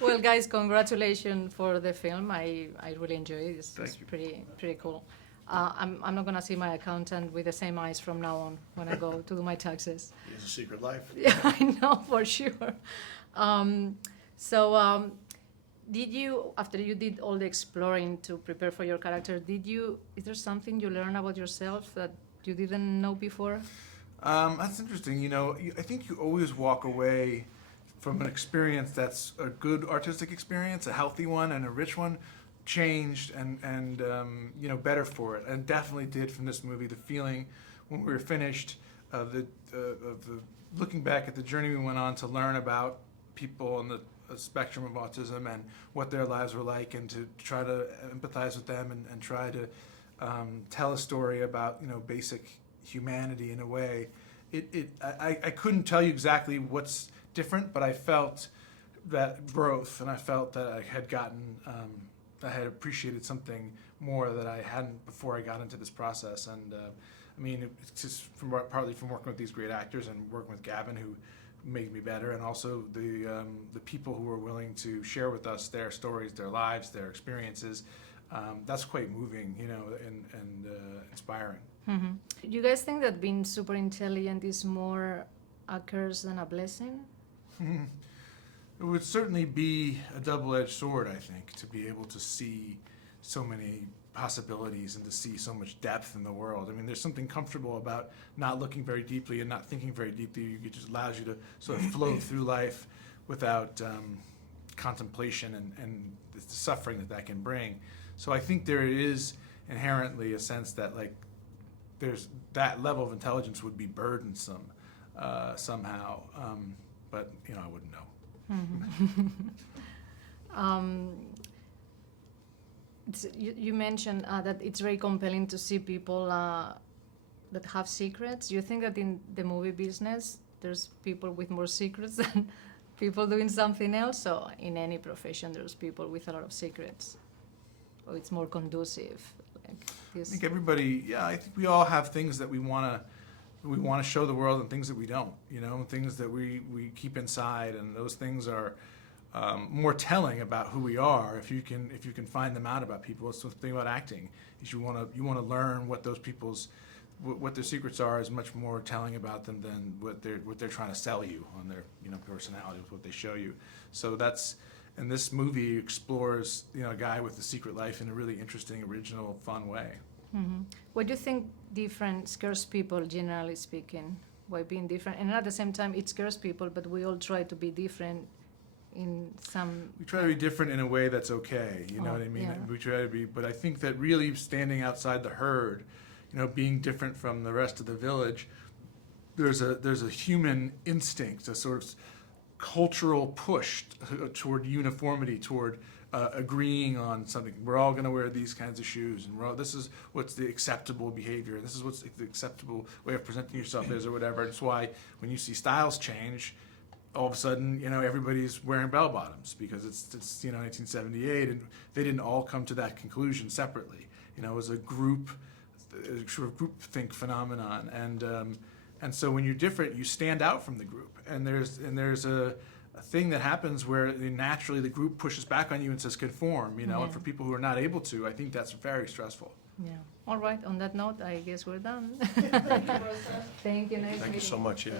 Well, guys, congratulations for the film. I really enjoy it. It's Thank you. pretty cool. I'm not gonna see my accountant with the same eyes from now on when I go to do my taxes. He has a secret life. Yeah, I know for sure. So, did you, after you did all the exploring to prepare for your character, is there something you learned about yourself that you didn't know before? That's interesting. You know, I think you always walk away from an experience that's a good artistic experience, a healthy one, and a rich one, changed and you know, better for it. And definitely did from this movie. The feeling when we were finished of the looking back at the journey we went on to learn about people on the spectrum of autism and what their lives were like, and to try to empathize with them and try to tell a story about, you know, basic humanity in a way. I couldn't tell you exactly what's different, but I felt that growth, and I felt that I had gotten, I had appreciated something more that I hadn't before I got into this process. And I mean, it's just partly from working with these great actors and working with Gavin, who made me better, and also the people who were willing to share with us their stories, their lives, their experiences. That's quite moving, you know, and inspiring. Mm-hmm. Do you guys think that being super intelligent is more a curse than a blessing? It would certainly be a double-edged sword, I think, to be able to see so many possibilities and to see so much depth in the world. I mean, there's something comfortable about not looking very deeply and not thinking very deeply. It just allows you to sort of flow through life without contemplation and the suffering that can bring. So I think there is inherently a sense that, like, there's that level of intelligence would be burdensome somehow, but you know, I wouldn't know. You mentioned that it's very compelling to see people that have secrets. Do you think that in the movie business there's people with more secrets than people doing something else? So in any profession there's people with a lot of secrets, or it's more conducive? Like this? I think everybody, yeah, I think we all have things that we want to show the world, and things that we don't, you know, things that we keep inside, and those things are more telling about who we are if you can find them out about people. It's the thing about acting, is you want to learn what those people's what their secrets are, is much more telling about them than what they're trying to sell you on their, you know, personality with what they show you. So that's, and this movie explores, you know, a guy with a secret life in a really interesting, original, fun way. Mm-hmm. What do you think different scares people, generally speaking? Why being different? And at the same time, it scares people, but we all try to be different in some... We try to be different in a way that's okay, you know what I mean? Yeah. We try to be, but I think that really standing outside the herd, you know, being different from the rest of the village, there's a human instinct, a sort of cultural push toward uniformity, toward agreeing on something. We're all going to wear these kinds of shoes, and this is what's the acceptable behavior. This is what's the acceptable way of presenting yourself is, or whatever. It's why when you see styles change, all of a sudden, you know, everybody's wearing bell bottoms, because it's you know, 1978, and they didn't all come to that conclusion separately. You know, it was a sort of groupthink phenomenon, and so when you're different, you stand out from the group, and there's a thing that happens where naturally the group pushes back on you and says conform, you know. Yeah. And for people who are not able to, I think that's very stressful. Yeah. All right. On that note, I guess we're done. Thank you, Rosa. Thank you. Nice Thank you meeting so much. Yeah.